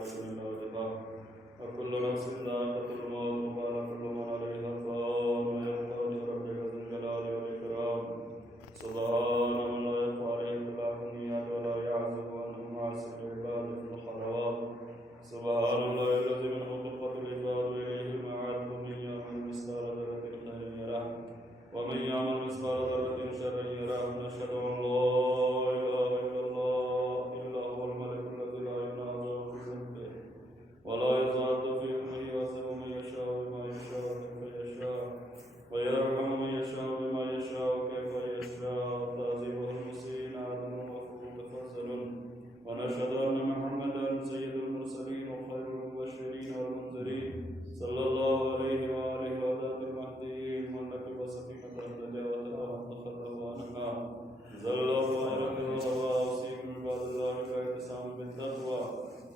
حاجة إلا وجدها وكل نفس ذائقة الموت وقال كل من عليها فان ويبقى وجه ربك ذو الجلال والإكرام سبحان من لا يخفى عليه البلاغيات ولا يعزب عنه معزب العباد في الخلوات سبحان الله الذي منه خلقة العباد وإليه المعاد ومن يعمل مثقال ذرة خيرا يره ومن يعمل مثقال ذرة شرا يره نشهد أن لا إله إلا الله إلا هو الملك الذي لا ينازع بذنبه ولا يزاد في علمه يعذب من يشاء بما يشاء كيف يشاء ويرحم من يشاء بما يشاء كيف يشاء تعذيبه المسيء عدل وغفور تفضل ونشهد أن محمدا سيد المرسلين وخير المبشرين والمنذرين صلى الله عليه وآله وذات المهديين من ركب سفينة النجاة وتخلف عنها زل وإلى وأوصيكم بعباد الله باعتصام بالتقوى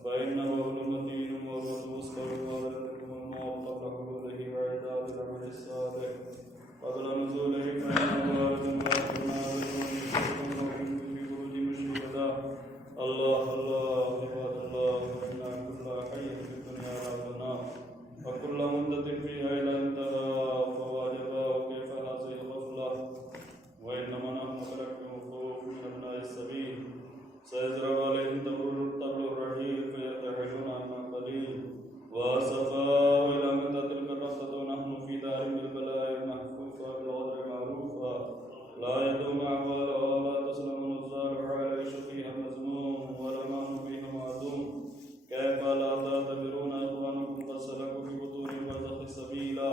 فإنه المتين والمسكر وذلكم الموت قبل حلوله وإعداد العمل الصالح قبل نزوله فإنه وارد واحد نازل في بروج مشرقة الله الله عباد الله إن كل حي في الدنيا ربنا وكل مدة فيها إلى انتهى فواجباه كيف هذه الغفلة وإنما نحن ملك وقوف من أبناء السبيل سيزرع عليهم تبل الرحيل فيرتحلون عما قليل وأسفا إلى متى تلك الرفضة ونحن في دار بالبلاء محفوفة بالغدر معروفة لا يدوم أعمالها ولا تسلم الزارع يعيش فيها مذموم ولا معنى فيها معدوم كيف لا تعتبرون إخوانكم قد سلكوا في بطون البرزخ سبيلا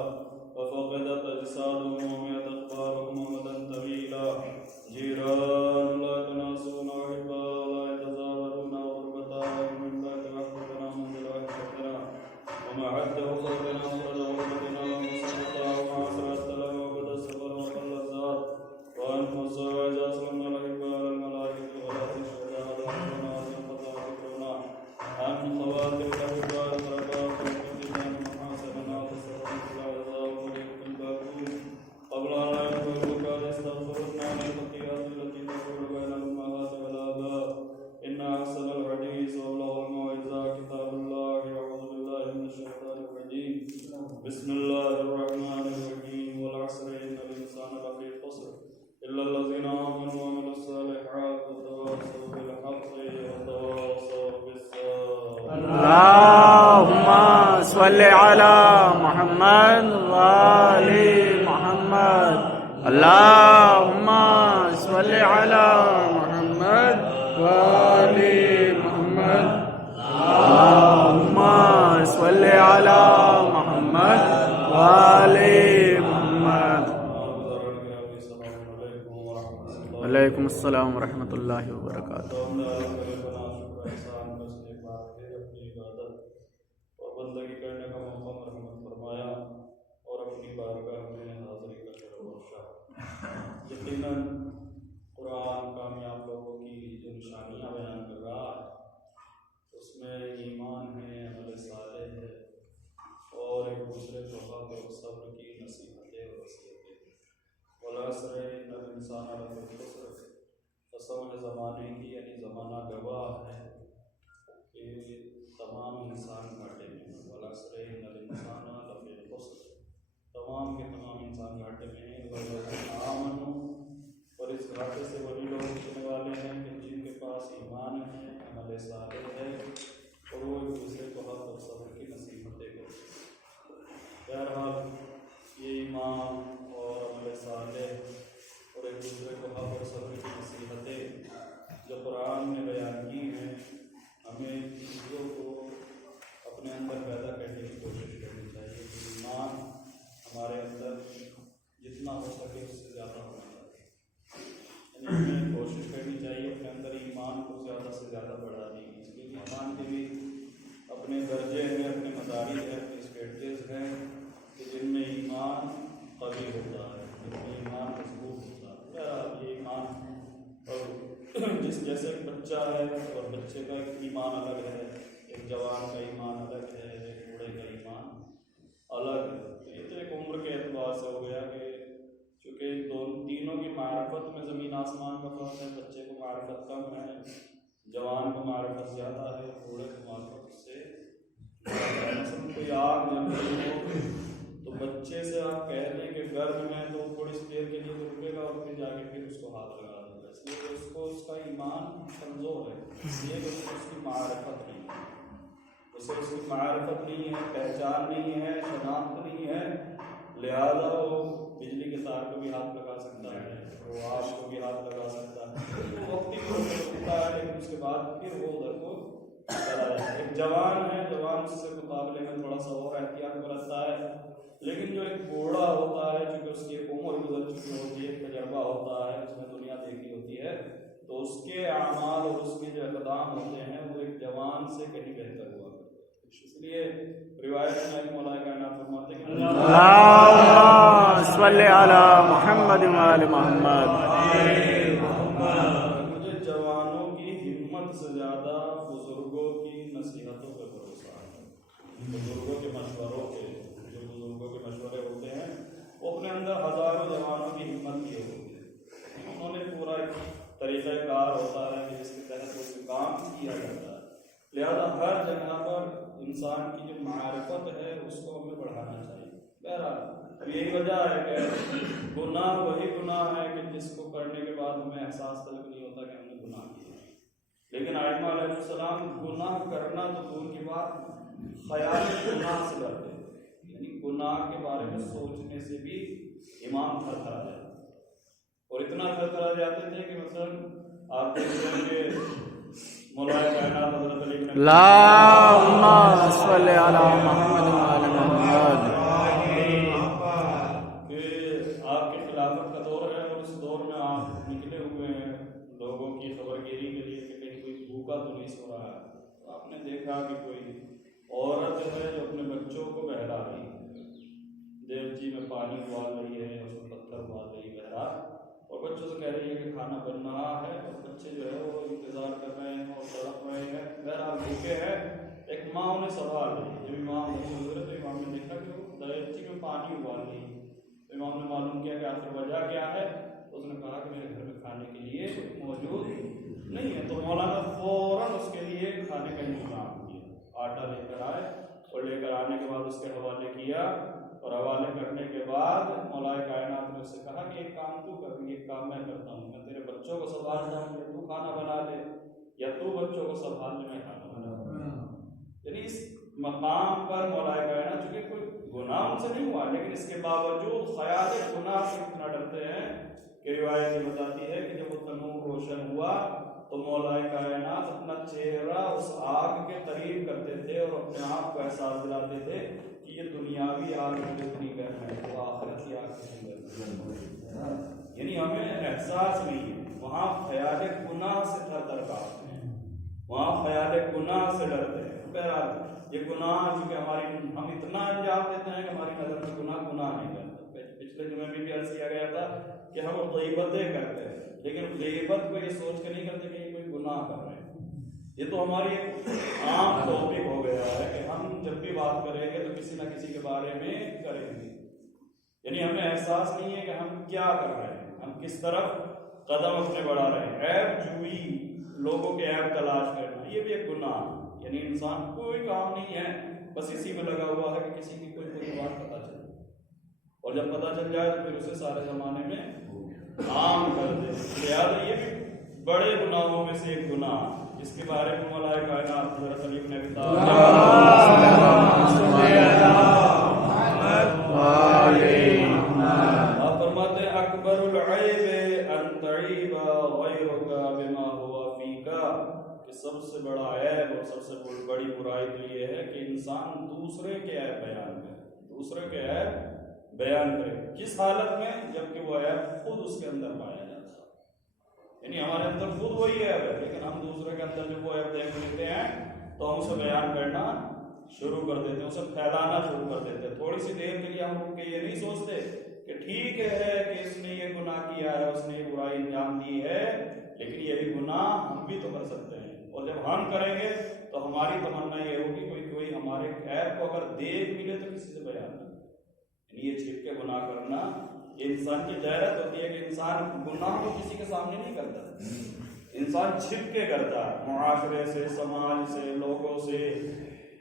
وفقدت أجسادهم ومئت أخبارهم أمدا طويلا جيران لا يتناسون وأحباء لا يتزاورون وغربتاء من بعد وحدتنا منزل وحدتنا ومعده خلقنا مخرج غربتنا ومسقطا ومعصر السلام وبدا السفر وقل الزاد وأن مزوج أسلمنا الأحباء الملائكة ولا الشهداء ذكرنا وذكرنا وذكرنا أن خواتم الأحباء الغرباء والمسلمين محاسننا وتصرفنا في الأعزاء وليكم الباقون قبل أن لا يدخلوك يستغفرنا عن الخطيئات التي تكون بين الأمهات والآباء إن أحسن الحديث وأبلغ الموعظة كتاب الله أعوذ بالله من الشيطان الرجيم بسم الله الرحمن الرحيم والعصر إن الإنسان لفي خسر إلا الذين آمنوا وعملوا الصالحات وتواصوا بالحق وتواصوا بالصبر اللهم صل على محمد وآل محمد اللهم صل على محمد وآل محمد اللهم صل على محمد وآل محمد وعلیکم السلام ورحمۃ اللہ وبرکاتہ اور بندگی کرنے کا موقع مرحمت فرمایا اور اپنی بارگاہ میں حاضری کا شرف بخشا یقیناً قرآن کامیاب لوگوں کی جو نشانیاں بیان کر رہا ہے اس میں ایمان ہے عمل صالح ہے اور ایک دوسرے کو حق اور صبر کی نصیحتیں اور وصیتیں والعصر ان الانسان لفی خسر قسم زمانے کی یعنی زمانہ گواہ ہے کہ تمام انسان گھاٹے میں ہیں والعصر ان الانسان لفی خسر تمام کے تمام انسان گھاٹے میں ہیں والذین آمنوا اور اس گھاٹے سے وہی لوگ بچنے والے ہیں کہ جن کے پاس ایمان ہے عمل صالح ہے اور وہ ایک دوسرے کو حق اور صبر کی نصیحتیں کرتے ہیں بہرحال یہ ایمان اور عمل صالح اور ایک دوسرے کو حق اور صبر کی نصیحتیں جو قرآن نے بیان کی ہیں ہمیں چیزوں کو اپنے اندر پیدا کرنے کی کوشش کرنی چاہیے کہ ایمان ہمارے اندر جتنا ہو سکے اس سے زیادہ ہونا چاہیے یعنی ہمیں کوشش کرنی چاہیے اپنے اندر ایمان کو زیادہ سے زیادہ بڑھانے کی اس لیے ایمان کے بھی اپنے درجے ہیں اپنے مدارج ہیں اپنے اسٹیجز ہیں کہ جن میں ایمان قوی ہوتا ہے جن میں ایمان مضبوط ہوتا ہے یہ ایمان اور جیسے ایک بچہ ہے اور بچے کا ایک ایمان الگ ہے ایک جوان کا ایمان الگ ہے ایک بوڑھے کا ایمان الگ ہے یہ تو ایک عمر کے اعتبار سے ہو گیا کہ چونکہ تینوں کی معرفت میں زمین آسمان کا فرق ہے بچے کو معرفت کم ہے جوان کو معرفت زیادہ ہے بوڑھے کو معرفت سے مثلا کوئی آگ جل رہی ہو تو بچے سے آپ کہہ دیں کہ گرم ہے تو تھوڑی سی دیر کے لیے تو رکے گا اور پھر جا کے پھر اس کو ہاتھ لگا دے گا، اس لیے کہ اس کو اس کا ایمان کمزور ہے، اس لیے کہ اس کی معرفت نہیں ہے، اسے اس کی معرفت نہیں ہے، پہچان نہیں ہے، شناخت نہیں ہے، لہذا وہ بجلی کے تار کو بھی ہاتھ لگا سکتا ہے، وہ آگ کو بھی ہاتھ لگا سکتا ہے، وہ وقتی کو رکتا ہے لیکن اس کے بعد پھر وہ ادھر کو چلا جاتا ہے۔ ایک جوان ہے، جوان اس سے مقابلے میں تھوڑا سا اور احتیاط برتتا ہے، لیکن جو ایک بوڑھا ہوتا ہے چونکہ اس کی ایک عمر گزر چکی ہوتی ہے، ایک تجربہ ہوتا ہے، اس نے دنیا دیکھی ہوتی ہے، تو اس کے اعمال اور اس کے جو اقدام ہوتے ہیں وہ ایک جوان سے کہیں بہتر ہوا کرتے ہیں۔ اس لیے روایت میں مولا کائنات فرماتے ہیں کہ اللہم صلی علی محمد وآل محمد۔ مجھے جوانوں کی ہمت سے زیادہ بزرگوں کی نصیحتوں پہ بھروسہ ہے، بزرگوں کے مشوروں پہ، جو بزرگوں کے مشورے ہوتے ہیں وہ اپنے اندر ہزاروں جوانوں کی ہمت کیے ہوتے ہیں، انہوں نے پورا ایک طریقہ کار ہوتا ہے کہ جس کے تحت وہ کام کیا جاتا ہے، لہذا ہر جگہ پر انسان کی جو معرفت ہے اس کو ہمیں بڑھانا چاہیے۔ بہرحال یہی وجہ ہے کہ گناہ وہی گناہ ہے کہ جس کو کرنے کے بعد ہمیں احساس تک نہیں ہوتا کہ ہم نے گناہ کیا، لیکن ائمہ علیہ السلام گناہ کرنا تو دور کی بات خیال گناہ سے ڈرتے ہیں، یعنی گناہ کے بارے میں سوچنے سے بھی امام تھرتھرا جاتے اور اتنا تھرتھرا جاتے تھے کہ مثلا آپ دیکھتے ہیں کہ مولا کائنات حضرت علی بن اللہم صلی علی محمد وآل محمد۔ کہ آپ کی خلافت کا دور ہے اور اس دور میں آپ نکلے ہوئے ہیں لوگوں کی خبر گیری کے لیے کہ کہیں کوئی بھوکا تو نہیں سو رہا ہے، تو آپ نے دیکھا کہ کوئی عورت ہے جو اپنے بچوں کو بہلا رہی ہے، دیگچی میں پانی ابال رہی ہے، اس میں پتھر ابال رہی ہے بہرحال، اور بچوں سے کہہ رہی ہے کہ کھانا بن رہا ہے، اور بچے جو ہے وہ انتظار کر رہے ہیں اور تڑپ رہے ہیں، بہرحال بھوکے ہیں۔ ایک ماں انہیں سوال رہی ہے، جب امام گزرے تو امام نے دیکھا کہ وہ دیگچی میں پانی ابال رہی ہے، تو امام نے معلوم کیا کہ آخر وجہ کیا ہے، تو اس نے کہا کہ میرے گھر میں کھانے کے لیے موجود نہیں ہے، تو مولانا فوراً اس کے لیے کھانے کا انتظام کیا، آٹا لے کر آئے اور لے کر آنے کے بعد اس کے حوالے کیا، اور حوالے کرنے کے بعد مولا کائنات نے اس سے کہا کہ ایک کام تو کر، ایک کام میں کرتا ہوں، میں تیرے بچوں کو سنبھالتا ہوں، یا تو کھانا بنا لے یا تو بچوں کو سنبھال لے، میں کھانا بنا لوں۔ یعنی اس مقام پر مولا کائنات چونکہ کوئی گناہ ان سے نہیں ہوا، لیکن اس کے باوجود خیال گناہ سے اتنا ڈرتے ہیں کہ روایت یہ بتاتی ہے کہ جب وہ تنور روشن ہوا تو مولا کائنات اپنا چہرہ اس آگ کے قریب کرتے تھے اور اپنے آپ کو احساس دلاتے تھے کہ یہ دنیاوی آگ جتنی گرم ہے تو آخرت کی آگ کتنی گرم ہے، یعنی ہمیں احساس نہیں ہے، وہاں خیال گناہ سے تھر کانپتے ہیں، وہاں خیال گناہ سے ڈرتے ہیں۔ بہرحال یہ گناہ چونکہ ہم اتنا انجام دیتے ہیں کہ ہماری نظر میں گناہ نہیں کرتا۔ پچھلے جمعے میں بھی عرض کیا گیا تھا کہ ہم غیبتیں کرتے ہیں، لیکن غیبت کو یہ سوچ کے نہیں کرتے کہ یہ کوئی گناہ کر رہے ہیں، یہ تو ہماری عام ٹاپک ہو گیا ہے کہ ہم جب بھی بات کریں گے تو کسی نہ کسی کے بارے میں کریں گے، یعنی ہمیں احساس نہیں ہے کہ ہم کیا کر رہے ہیں، ہم کس طرف قدم اپنے بڑھا رہے ہیں۔ عیب جوئی، لوگوں کے عیب تلاش کرنا، یہ بھی ایک گناہ ہے، یعنی انسان کوئی کام نہیں ہے بس اسی میں لگا ہوا ہے کہ کسی کی کوئی بری بات پتہ چلے، اور جب پتہ چل جائے تو پھر اسے سارے زمانے میں عام کر دے، لہٰذا یہ بھی بڑے گناہوں میں سے ایک گناہ جس کے بارے میں مولا کائنات حضرت علی بن ابی طالب آپ فرماتے ہیں اکبر العیب ان تعیب غیرک بما ہوا فیک، کہ سب سے بڑا عیب اور سب سے بڑی برائی تو یہ ہے کہ انسان دوسرے کے عیب بیان کرے، دوسرے کے عیب بیان کرے، کس حالت میں؟ جبکہ وہ عیب خود اس کے اندر پایا جاتا ہے، یعنی ہمارے اندر خود وہی عیب ہے لیکن ہم دوسرے کے اندر جب وہ عیب دیکھ لیتے ہیں تو ہم اسے بیان کرنا شروع کر دیتے ہیں، اسے پھیلانا شروع کر دیتے ہیں۔ تھوڑی سی دیر کے لیے ہم رک کے یہ نہیں سوچتے کہ ٹھیک ہے کہ اس نے یہ گناہ کیا ہے، اس نے یہ برائی انجام دی ہے، لیکن یہی گناہ ہم بھی تو کر سکتے ہیں، اور جب ہم کریں گے تو ہماری تمنا یہ ہوگی کوئی ہمارے عیب کو اگر دیکھ ملے تو کسی سے بیان نہ، یعنی یہ چھپ کے گناہ کرنا یہ انسان کی غیرت ہوتی ہے کہ انسان گناہ کو کسی کے سامنے نہیں کرتا، انسان چھپ کے کرتا ہے، معاشرے سے، سماج سے، لوگوں سے،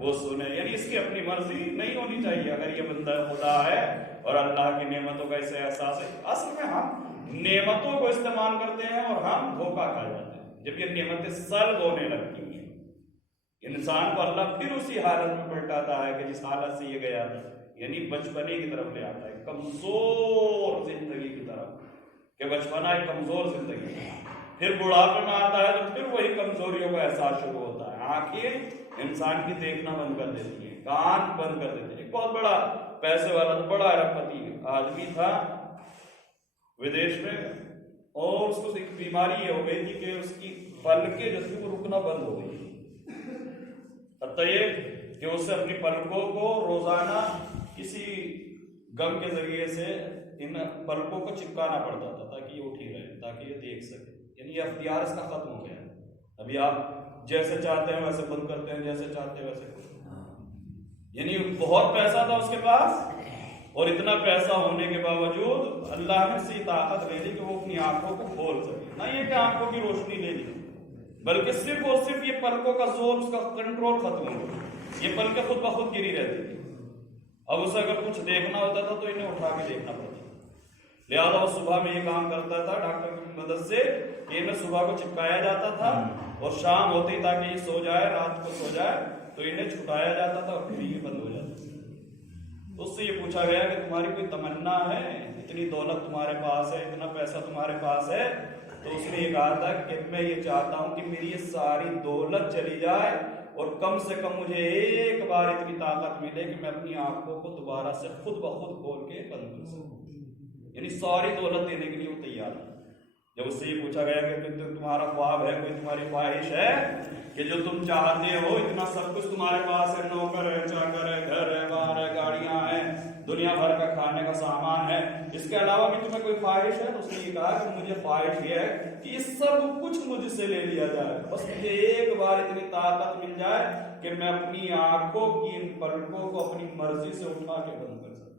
وہ سنے. یعنی اس کی اپنی مرضی نہیں ہونی چاہیے. اگر یہ بندہ خدا ہے اور اللہ کی نعمتوں کا اسے احساس ہے. اصل میں ہم نعمتوں کو استعمال کرتے ہیں اور ہم دھوکہ کھا جاتے ہیں جب یہ نعمتیں سلب ہونے لگتی ہیں. انسان کو اللہ پھر اسی حالت میں پلٹاتا ہے کہ جس حالت سے یہ گیا تھا. یعنی بچپنے کی طرف لے آتا ہے, کمزور زندگی کی طرف, کہ بچپنا ایک کمزور زندگی ہے. پھر بڑھاپے میں آتا ہے تو پھر وہی کمزوریوں کا احساس شروع ہوتا ہے. آنکھیں انسان کی دیکھنا بند کر دیتی ہیں, کان بند کر دیتی ہیں. ایک بہت بڑا پیسے والا بڑا ارب پتی آدمی تھا ودیش میں, اور اس کو ایک بیماری یہ ہو گئی تھی کہ اس کی پلکیں جو تھی وہ رکنا بند ہو گئی. حتیٰ یہ کہ اسے اپنی پلکوں کو روزانہ کسی گم کے ذریعے سے ان پلکوں کو چپکانا پڑتا تھا تاکہ یہ اٹھی رہے, تاکہ یہ دیکھ سکے. یعنی یہ اختیار اس کا ختم ہو گیا. ابھی آپ جیسے چاہتے ہیں ویسے بند کرتے ہیں, جیسے چاہتے ہیں ویسے. یعنی بہت پیسہ تھا اس کے پاس, اور اتنا پیسہ ہونے کے باوجود اللہ نے اسی طاقت لے لی کہ وہ اپنی آنکھوں کو کھول سکے. نہ یہ کہ آنکھوں کی روشنی لے لی, بلکہ صرف اور صرف یہ پلکوں کا زور, اس کا کنٹرول ختم ہو گیا. یہ پلکیں خود بخود گری رہتی تھی. اب اسے اگر کچھ دیکھنا ہوتا تھا تو انہیں اٹھا کے دیکھنا پڑتا. لہٰذا وہ صبح میں یہ کام کرتا تھا ڈاکٹر کی مدد سے کہ انہیں صبح کو چپکایا جاتا تھا, اور شام ہوتی تاکہ یہ سو جائے, رات کو سو جائے تو انہیں چھٹایا جاتا تھا اور پھر یہ بند ہو جاتا تھا. اس سے یہ پوچھا گیا کہ تمہاری کوئی تمنا ہے, اتنی دولت تمہارے پاس ہے, اتنا پیسہ تمہارے پاس ہے؟ تو اس نے یہ کہا تھا کہ میں یہ چاہتا ہوں کہ میری یہ ساری دولت چلی جائے اور کم سے کم مجھے ایک بار اتنی طاقت ملے کہ میں اپنی آنکھوں کو دوبارہ سے خود بخود کھول کے بند کر سکوں. یعنی ساری دولت دینے کے لیے وہ تیار ہے. جب اس سے یہ پوچھا گیا کہ تمہارا خواب ہے, کوئی تمہاری خواہش ہے کہ جو تم چاہتے ہو, اتنا سب کچھ تمہارے پاس ہے, نوکر ہے, چاکر ہے, گھر ہے, باہر ہے, گاڑیاں ہیں, دنیا بھر کا کھانے کا سامان ہے, اس کے علاوہ بھی تمہیں کوئی خواہش ہے؟ تو اس نے یہ کہا کہ مجھے خواہش یہ ہے کہ یہ سب کچھ مجھ سے لے لیا جائے, بس مجھے ایک بار اتنی طاقت مل جائے کہ میں اپنی آنکھوں کی ان پلکوں کو اپنی مرضی سے اٹھا کے بند کر سکوں.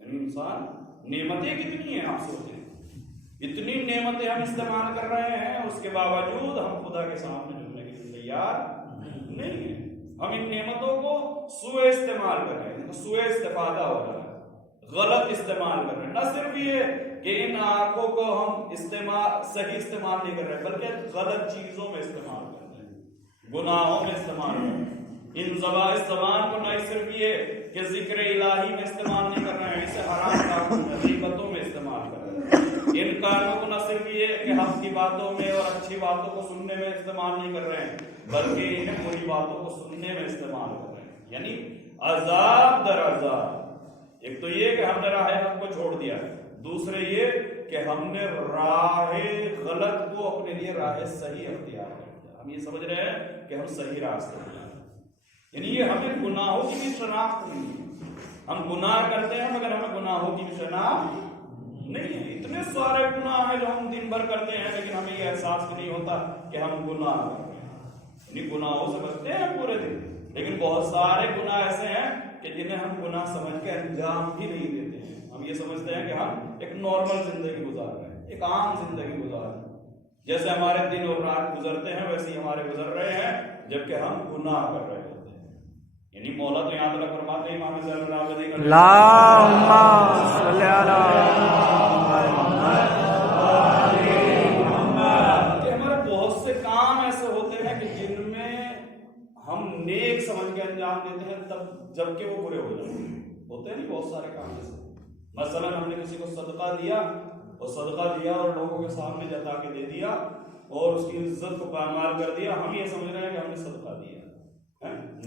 یعنی انسان نعمتیں کتنی ہیں آپ سوچیں, اتنی نعمتیں ہم استعمال کر رہے ہیں, اس کے باوجود ہم خدا کے سامنے جھکنے کے لیے تیار نہیں ہیں. ہم ان نعمتوں کو سوء استعمال کر رہے ہیں, سوء استفادہ ہو رہا ہے, غلط استعمال کر رہے ہیں. نہ صرف یہ کہ ان آنکھوں کو ہم صحیح استعمال نہیں کر رہے, بلکہ غلط چیزوں میں استعمال کر رہے ہیں, گناہوں میں استعمال کر رہے ہیں. اس زبان کو نہ صرف یہ کہ ذکر الہی میں استعمال نہیں کر رہے ہیں, اسے حرام کاموں میں, غیبتوں میں استعمال کر رہے ہیں. ان کانوں کو نہ صرف یہ کہ حق کی باتوں میں اور اچھی باتوں کو سننے میں استعمال نہیں کر رہے ہیں, بلکہ انہیں بری باتوں کو سننے میں استعمال کر رہے ہیں. یعنی عذاب در عذاب. ایک تو یہ کہ ہم نے راہ حق کو چھوڑ دیا, دوسرے یہ کہ ہم نے راہ غلط کو اپنے لیے راہ صحیح اختیار کر دیا. ہم یہ سمجھ رہے ہیں کہ ہم صحیح راستے پر ہیں. یعنی یہ ہمیں گناہوں کی بھی شناخت نہیں ہے. ہم گناہ کرتے ہیں مگر ہمیں گناہوں کی بھی شناخت نہیں ہے. اتنے سارے گناہ ہیں جو ہم دن بھر کرتے ہیں, لیکن ہمیں یہ احساس بھی نہیں ہوتا کہ ہم گناہ کر رہے ہیں. یعنی گناہوں سے بچتے ہیں پورے دن, لیکن بہت سارے گناہ ایسے ہیں کہ جنہیں ہم گناہ سمجھ کے انجام بھی نہیں دیتے ہیں. ہم یہ سمجھتے ہیں کہ ہم ایک نارمل زندگی گزار رہے ہیں, ایک عام زندگی گزار رہے ہیں. جیسے ہمارے دن اور رات گزرتے ہیں ویسے ہی ہمارے گزر رہے ہیں, جبکہ ہم گناہ کر رہے ہیں. یعنی مولا تو یہاں تک فرماتے ہیں امام زین العابدین اللہم صلی علی محمد, کہ ہمارے بہت سے کام ایسے ہوتے ہیں کہ جن میں ہم نیک سمجھ کے انجام دیتے ہیں تب جبکہ وہ برے ہو جاتے ہیں. ہوتے ہیں نہیں بہت سارے کام ایسے. مثلا ہم نے کسی کو صدقہ دیا, اور صدقہ دیا اور لوگوں کے سامنے جتا کے دے دیا اور اس کی عزت کو پامال کر دیا. ہم یہ سمجھ رہے ہیں کہ ہم نے صدقہ دیا,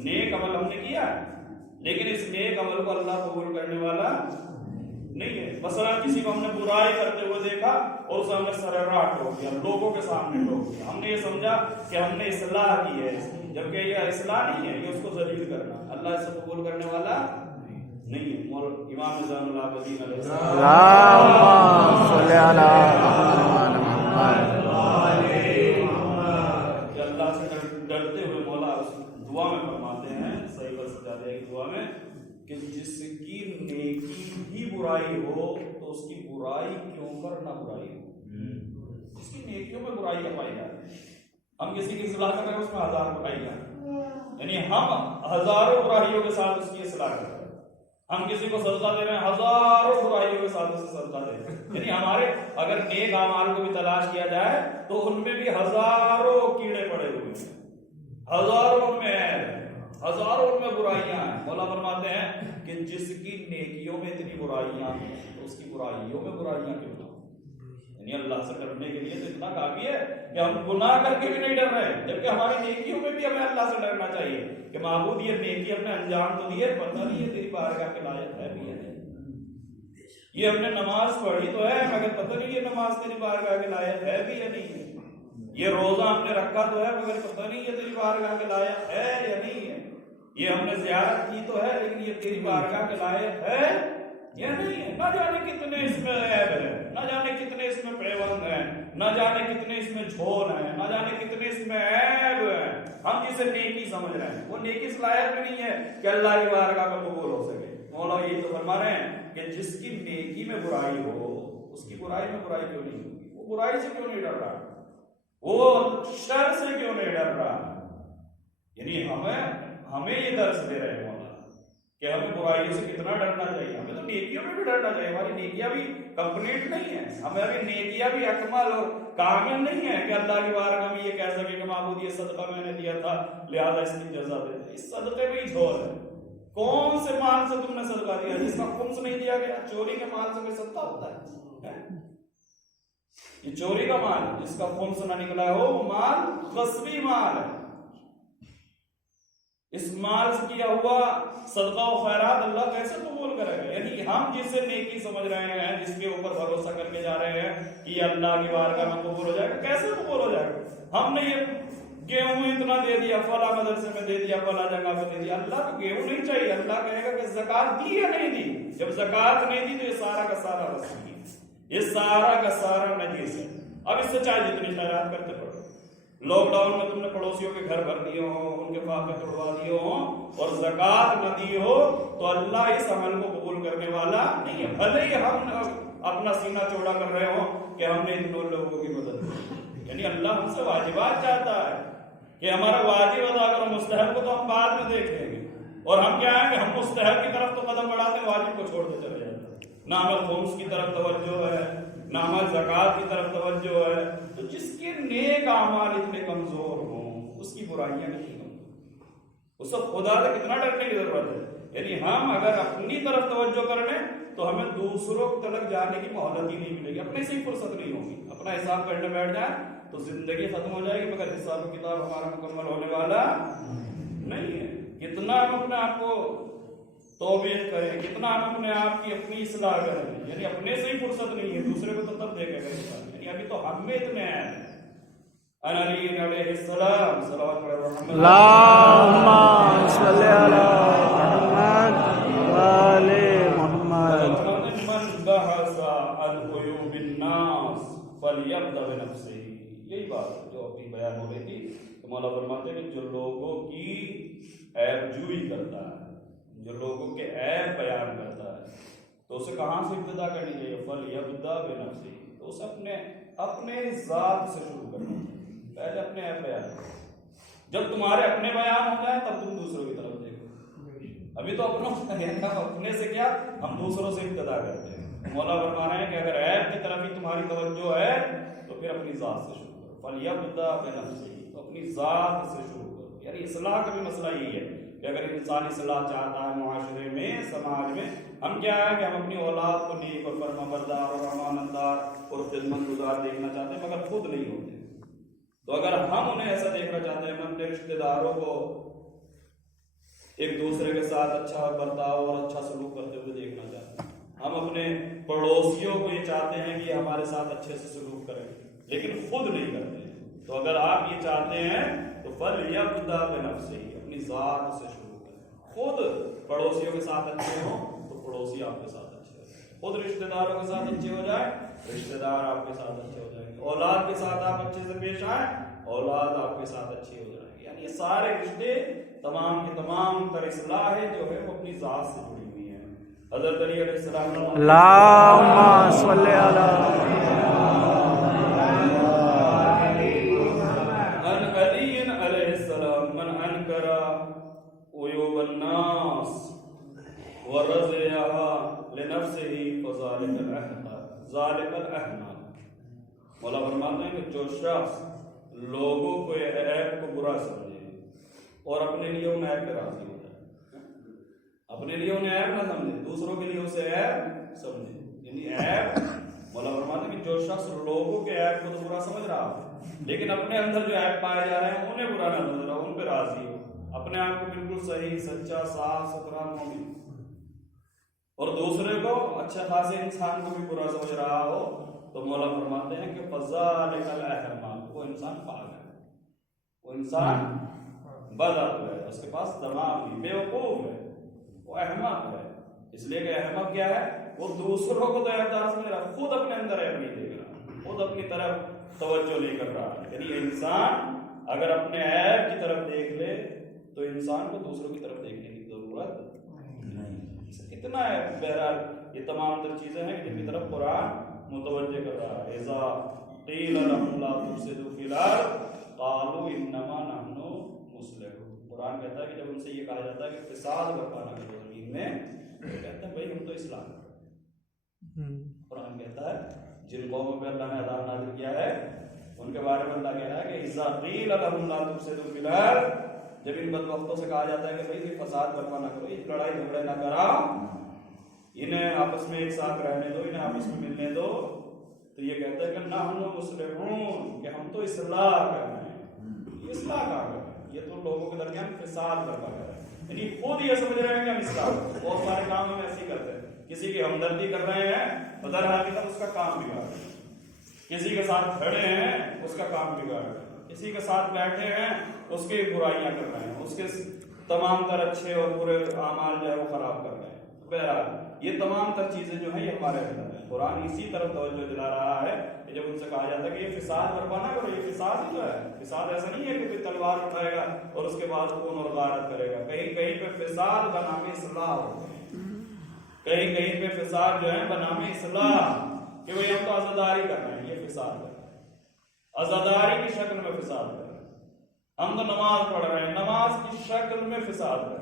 نیک عمل ہم نے کیا, لیکن اس نیک عمل کو اللہ قبول کرنے والا نہیں ہے. مثلا کسی کو ہم نے برائی کرتے ہوئے دیکھا اور اسے ہم نے سرراہ ٹوک دیا, لوگوں کے سامنے ٹوک دیا. ہم نے یہ سمجھا کہ ہم نے اصلاح کی ہے, جبکہ یہ اصلاح نہیں ہے, یہ اس کو ذلیل کرنا. اللہ اسے قبول کرنے والا نہیں ہے. امام زین العابدین علیہ السلام اللہم صلی علی محمد. اللہ سے ڈرتے ہوئے مولا دعا میں فرماتے ہیں, صحیح سجادہ کی دعا میں, کہ جس کی نیکی بھی برائی ہو تو اس کی برائی کیوں پر نہ برائی ہو. جس کی نیکیوں میں برائی کا پائی جاتی ہے, ہم کسی کی اصلاح کر رہے ہیں اس میں 1000 برائی جاتی یعنی ہم ہزاروں برائیوں کے ساتھ اس کی اصلاح کرتے ہیں. ہم کسی کو صدقہ دے رہے ہیں ہزاروں برائیوں کے ساتھ اسے صدقہ دے رہے ہیں. یعنی ہمارے اگر نیک اعمال کو بھی تلاش کیا جائے تو ان میں بھی ہزاروں کیڑے پڑے ہوئے ہیں, ہزاروں ان میں عیب ہیں, ہزاروں ان میں برائیاں ہیں. مولا فرماتے ہیں کہ جس کی نیکیوں میں اتنی برائیاں ہیں تو اس کی برائیوں میں برائیاں کیوں نہ ہوں. یعنی اللہ سے ڈرنے کے لیے تو اتنا کافی ہے کہ ہم گناہ کر کے بھی نہیں ڈر رہے, جبکہ ہماری نیکیوں میں بھی ہمیں اللہ سے ڈرنا چاہیے کہ معبود یہ نیکی ہم نے انجام تو دی ہے, پتہ نہیں یہ تیری بارگاہ کے لائق ہے بھی ہے نہیں. یہ ہم نے نماز پڑھی تو ہے مگر پتہ نہیں یہ نماز تیری بارگاہ کے لائق ہے بھی یا نہیں ہے. یہ روزہ ہم نے رکھا تو ہے مگر پتہ نہیں یہ تیری بارگاہ کے لائق ہے یا نہیں ہے. یہ ہم نے زیارت کی تو ہے لیکن یہ تیری بارگاہ کے لائق ہے یا نہیں ہے. نہ جانے کتنے اس میں عیب ہے, نہ جانے کتنے اس میں پیوند ہیں, نہ جانے کتنے اس میں جھول ہیں, نہ جانے کتنے اس میں عیب ہیں. ہم جسے نیکی سمجھ رہے ہیں وہ نیکی اس لائق بھی نہیں ہے کہ اللہ کی بارگاہ میں قبول ہو سکے. مولا یہی تو فرما رہے ہیں کہ جس کی نیکی میں برائی ہو اس کی برائی میں برائی کیوں نہیں ہوگی, وہ برائی سے کیوں نہیں ڈر رہا, وہ شر سے کیوں نہیں ڈر رہا. یعنی ہمیں یہ درس دے رہے ہیں مولا کہ ہمیں برائیوں سے کتنا ڈرنا چاہیے. ہمیں تو نیکیوں میں بھی ڈرنا چاہیے. ہماری نیکیاں بھی کمپلیٹ نہیں ہیں, ہماری نیکیاں بھی اکمل اور کامل نہیں ہے کہ اللہ کی بارگاہ میں یہ کہہ سکے کہ معبود یہ صدقہ میں نے دیا تھا لہذا اس کی جزا دے. اس صدقے میں ہی جھول ہے. کون سے مال سے تم نے صدقہ دیا جس کا خمس نہیں دیا گیا؟ چوری کے مال سے کوئی صدقہ ہوتا ہے؟ یہ چوری کا مال جس کا خمس نہ نکلا ہو وہ مال غصبی مال ہے. اس مال سے کیا ہوا صدقہ و خیرات اللہ کیسے قبول کرے گا؟ یعنی ہم جسے نیکی سمجھ رہے ہیں, جس کے اوپر بھروسہ کر کے جا رہے ہیں کہ یہ اللہ کی بارگاہ میں قبول ہو جائے گا, کیسے قبول ہو جائے گا؟ ہم نے یہ گیہوں اتنا دے دیا, فلاں مدرسے میں دے دیا, فلاں جگہ پہ دے دیا. اللہ کو گیہوں نہیں چاہیے, اللہ کہے گا کہ زکات دی یا نہیں دی. جب زکات نہیں دی تو یہ سارا کا سارا رسمی ہے, یہ سارا کا سارا نجیس ہے. اب اس سے چاہے جتنی خیرات کرتے پڑو. لاک ڈاؤن میں تم نے پڑوسیوں کے گھر بھر دیے ہوں, ان کے فاقے توڑوا دیے ہوں اور زکات نہ دی ہو تو اللہ اس عمل کو قبول کرنے والا نہیں ہے. بھلے ہی ہم اپنا سینہ چوڑا کر رہے ہوں کہ ہم نے اتنے لوگوں کی مدد کی. یعنی اللہ ہم سے واجبات چاہتا ہے کہ ہمارا واجب ادا کرو, مستحب کو تو ہم بعد میں دیکھ لیں گے. اور ہم کیا ہے کہ ہم مستحب کی طرف تو قدم بڑھاتے ہیں, واجب کو چھوڑتے چلے جاتے ہیں. نہ ہمیں خمس کی طرف توجہ ہے, نہ ہمیں زکات کی طرف توجہ ہے. تو جس کے نیک اعمال اتنے کمزور ہوں اس کی برائیاں نہیں ہوں, اس سے خدا سے کتنا ڈرنے کی ضرورت ہے. یعنی ہم اگر اپنی طرف توجہ کر لیں تو ہمیں دوسروں تلک جانے کی مہلت ہی نہیں ملے گی, اپنے سے ہی فرصت نہیں ہوگی. اپنا حساب کرنے بیٹھ جائیں تو زندگی ختم ہو جائے گی مگر حساب و کتاب ہمارا مکمل ہونے والا نہیں ہے. کتنا ہم اپنے آپ کو توبیخ کریں, کتنا ہم اپنے آپ کی اپنی اصلاح کریں, یعنی اپنے سے ہی فرصت نہیں ہے, دوسرے کو تو تب دیکھے گا حساب. یعنی ابھی تو ہم میں اتنے ہیں. علی علیہ السلام صلوات پڑھیں اللہم صلی علی محمد وآل محمد. من بحث عن عیوب الناس فلیبدأ بنفسہ. یہی بات جو اپنی بیان ہو رہی تھی. تو مولا فرماتے ہیں کہ جو لوگوں کی عیب جوئی کرتا ہے, جو لوگوں کے عیب بیان کرتا ہے تو اسے کہاں سے ابتدا کرنی چاہیے؟ فلیبدأ بنفسہ. تو اسے اپنے ذات سے شروع کرنا چاہیے. پہلے اپنے عیب بیان کرو. جب تمہارے اپنے بیان ہو جائے تب تم دوسروں کی طرف دیکھو. ابھی تو اپنے سے کیا ہم دوسروں سے ابتدا کرتے ہیں. مولا فرما رہے ہیں کہ اگر عیب کی طرف ہی تمہاری توجہ ہے تو پھر اپنی ذات سے شروع کرو. فلیبدأ بنفسہ. تو اپنی ذات سے شروع کرو. یعنی اصلاح کا بھی مسئلہ یہی ہے کہ اگر انسان اصلاح چاہتا ہے معاشرے میں, سماج میں, ہم کیا ہے کہ ہم اپنی اولاد کو نیک اور فرما بردار اور امانت دار اور خدمت گزار دیکھنا چاہتے ہیں مگر خود نہیں ہوتے. تو اگر ہم انہیں ایسا دیکھنا چاہتے ہیں, ہم اپنے رشتہ داروں کو ایک دوسرے کے ساتھ اچھا برتاؤ اور اچھا سلوک کرتے ہوئے دیکھنا چاہتے ہیں, ہم اپنے پڑوسیوں کو یہ چاہتے ہیں کہ یہ ہمارے ساتھ اچھے سے سلوک کریں لیکن خود نہیں کرتے. تو اگر آپ یہ چاہتے ہیں تو فلیبدأ بنفسہ, اپنی ذات سے شروع کریں. خود پڑوسیوں کے ساتھ اچھے ہوں تو پڑوسی آپ کے ساتھ اچھے ہو جائیں. خود رشتہ داروں کے ساتھ اچھے ہو جائیں, رشتہ دار آپ کے ساتھ اچھے ہو جائیں گے. اولاد کے ساتھ آپ اچھے سے پیش آئیں, اولاد آپ کے ساتھ اچھی ہو جائیں گے. یعنی یہ سارے رشتے تمام کی تمام تر اصلاح ہے جو ہے وہ اپنی ذات سے جڑی ہوئی ہیں. حضرت علی علیہ السلام اللہم صلی علی علی علیہ السلام من انکر فذالک الاحمق. مولا فرماتے ہیں کہ جو شخص لوگوں کو عیب کو برا سمجھے اور اپنے لیے ان عیب پہ راضی ہو جائے, اپنے لیے انہیں عیب نہ سمجھے, دوسروں کے لیے اسے عیب سمجھے. یعنی عیب, مولا فرماتے ہیں کہ جو شخص لوگوں کے عیب کو تو برا سمجھ رہا ہے لیکن اپنے اندر جو عیب پائے جا رہے ہیں انہیں برا نہ سمجھ رہا, ان پہ راضی ہو, اپنے آپ کو بالکل صحیح سچا صاف ستھرا مومن اور دوسرے کو اچھا خاصے انسان کو بھی برا سمجھ رہا ہو, تو مولا فرماتے ہیں کہ فذالک الاحمق, وہ انسان پاگل ہے, وہ انسان بدعقل ہے, اس کے پاس دماغ نہیں, بیوقوف ہے, وہ احمق ہے. اس لیے کہ احمق کیا ہے, وہ دوسروں کو تو عیب دار سمجھ رہا, خود اپنے اندر عیب نہیں دیکھ رہا, خود اپنی طرف توجہ نہیں کر رہا. یعنی انسان اگر اپنے عیب کی طرف دیکھ لے تو انسان کو دوسروں کی طرف دیکھنے کی ضرورت نہیں. اتنا ہے. بہرحال یہ تمام تر چیزیں ہیں جن کی طرف قرآن متوجہ کر رہا ہے. اذا قیل لهم لا تفسدوا فی الارض قالوا انما نحن مصلحون. قرآن کہتا ہے کہ جب ان سے یہ کہا جاتا ہے کہ فساد برپا نہ کرو زمین میں, تو کہتے ہیں بھائی ہم تو اصلاح کر رہے ہیں. قرآن کہتا ہے جن قوموں پہ اللہ نے عذاب نازل کیا ہے ان کے بارے میں اللہ کہہ رہا ہے کہ اذا قیل لهم لا تفسدوا فی الارض, جب ان بدبختوں سے کہا جاتا ہے کہ بھائی فساد برپا نہ کرو, یہ لڑائی جھگڑے نہ کراؤ, انہیں آپس میں ایک ساتھ رہنے دو, انہیں آپس میں ملنے دو, تو یہ کہتا ہے کہ نحن مصلحون, کہ ہم تو اصلاح کر رہے ہیں. یہ اصلاح کہاں کر رہے ہیں, یہ تو لوگوں کے درمیان فساد برپا کر رہے ہیں. یعنی خود یہ سمجھ رہے ہیں کہ ہم اصلاح, بہت سارے کام ہم ایسے ہی کرتے ہیں, کسی کی ہمدردی کر رہے ہیں بدر حقیقت اس کا کام بگاڑ رہے ہیں, کسی کے ساتھ کھڑے ہیں اس کا کام بگاڑ رہے ہیں, کسی کے ساتھ بیٹھے ہیں اس کی برائیاں کر رہے ہیں, اس کے تمام تر اچھے اور برے اعمال جو ہے وہ خراب کر رہے ہیں. بہرحال یہ تمام تر چیزیں جو ہیں یہ ہمارے اندر ہیں. قرآن اسی طرف توجہ دلا رہا ہے کہ جب ان سے کہا جاتا ہے کہ یہ فساد برپا نہ کرو, یہ فساد ہی تو ہے. فساد ایسا نہیں ہے کہ کوئی تلوار اٹھائے گا اور اس کے بعد خون اور غارت کرے گا. کہیں کہیں پہ فساد بنام اصلاح ہوتے ہیں, کہیں کہیں پہ فساد جو ہے بنام اصلاح, کہ بھئی ہم تو عزاداری کر رہے ہیں, یہ فساد کر رہے ہیں, عزاداری کی شکل میں فساد کر رہے ہیں. ہم تو نماز پڑھ رہے ہیں, نماز کی شکل میں فساد کر رہے ہیں.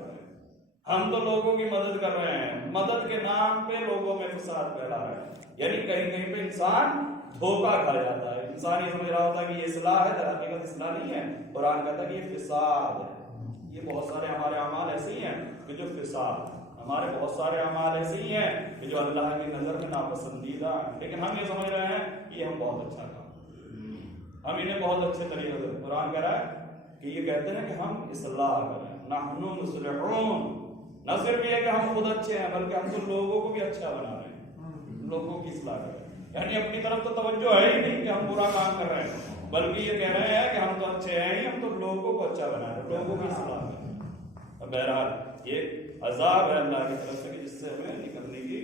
ہم تو لوگوں کی مدد کر رہے ہیں, مدد کے نام پہ لوگوں میں فساد پھیلا رہے ہیں. یعنی کہیں کہیں پہ انسان دھوکہ کھا جاتا ہے, انسان یہ سمجھ رہا ہوتا ہے کہ یہ اصلاح ہے, در حقیقت اصلاح نہیں ہے. قرآن کہتا ہے کہ یہ فساد ہے. یہ بہت سارے ہمارے اعمال ایسے ہی ہیں کہ جو فساد, ہمارے بہت سارے اعمال ایسے ہی ہیں کہ جو اللہ کی نظر میں ناپسندیدہ ہیں, لیکن ہم یہ سمجھ رہے ہیں کہ ہم بہت اچھا کام, ہم انہیں بہت اچھے طریقے سے. قرآن کہہ رہا ہے کہ یہ کہتے ہیں کہ ہم اصلاح کر رہے ہیں, نحن مصلحون. نہ صرف یہ کہ ہم خود اچھے ہیں بلکہ ہم تو لوگوں کو بھی اچھا بنا رہے ہیں, لوگوں کی اصلاح کر رہے ہیں. یعنی اپنی طرف تو توجہ ہے ہی نہیں کہ ہم برا کام کر رہے ہیں, بلکہ یہ کہہ رہے ہیں کہ ہم تو اچھے ہیں ہی, ہم تو لوگوں کو اچھا بنا رہے ہیں, لوگوں کی اصلاح کر رہے ہیں. اور بہرحال یہ عذاب ہے اللہ کی طرف سے کہ جس سے ہمیں نکلنے کی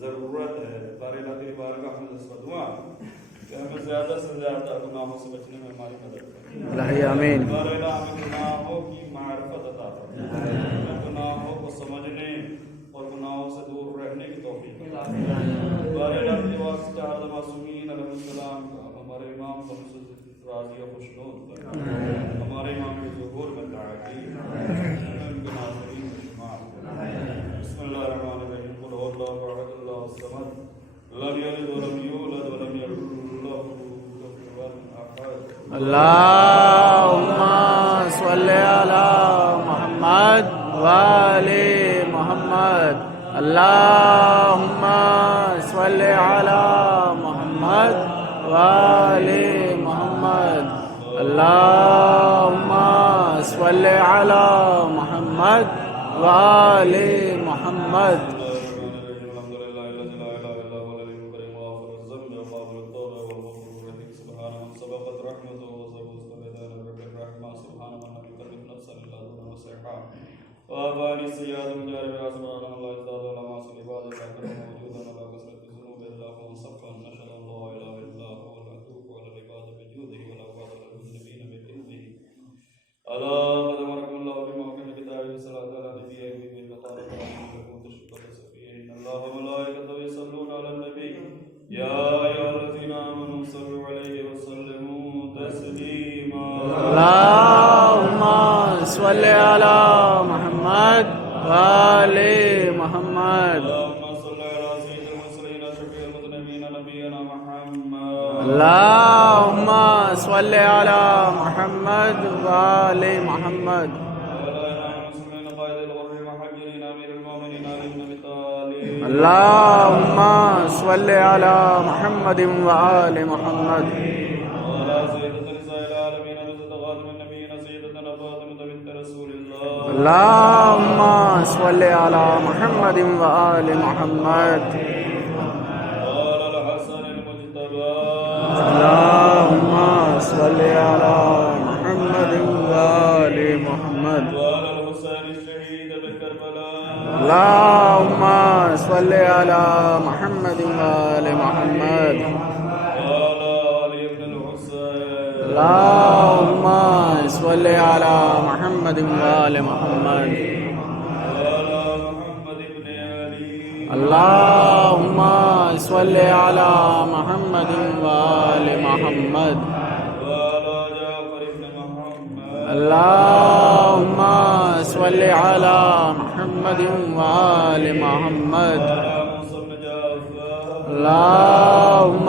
ضرورت ہے. بارے اللہ کی بارگاہ میں اس کا دعا کہ ہمیں زیادہ سے زیادہ گناہوں سے بچنے میں ہماری مدد کرے. آمین. بارے اللہ ہمیں گناہوں کی معرفت عطا فرمائے, گناہوں کو سمجھنے اور گناہوں سے دور رہنے کی توفیق عطا. بارے اللہ کی واسطے چار معصومین علیہ السلام کا, ہمارے امام کو راضی و خوشنود کر, ہمارے امام کے ظہور میں تعقیب, ان کے ناظرین کو شمار کر. بسم اللہ الرحمن الرحیم. قل هو الله احد الله الصمد لم یلد ولم یولد ولم یکن له کفوا احد. اللهم صل على محمد وآل محمد. اللهم صل على محمد وآل محمد. اللهم صل على محمد وآل محمد. وآباني سياد مجارب سبحان الله ازداد علماء صلباد الكافر موجودا على كثرة الذنوب الله وصفا نشهد أن لا إله إلا هو العتوب على العباد بجوده ولا فاضل للمسلمين بعلمه. ألا قد أمركم الله بما في كتابه صلاة على نبيه وقال تعالى لكم تشركوا محمد اللهم صل على محمد وآل محمد اللهم صل على محمد وآل محمد اللهم صل على محمد وآل محمد اللهم صل على محمد وآل محمد اللهم صل على محمد وآل محمد اللهم صل على محمد وآل محمد اللهم صل على محمد وآل محمد اللهم صل على محمد وآل محمد اللهم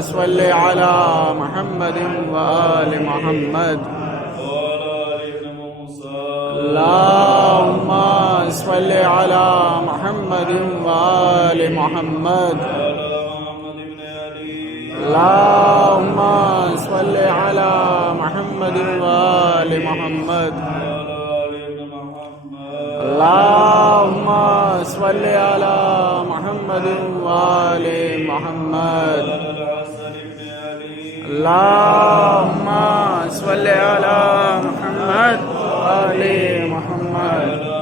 صل على محمد وآل محمد اللهم صل على محمد وآل محمد اللهم صل على محمد وآل محمد اللهم صل على محمد وآل محمد اللهم صل على محمد وآل محمد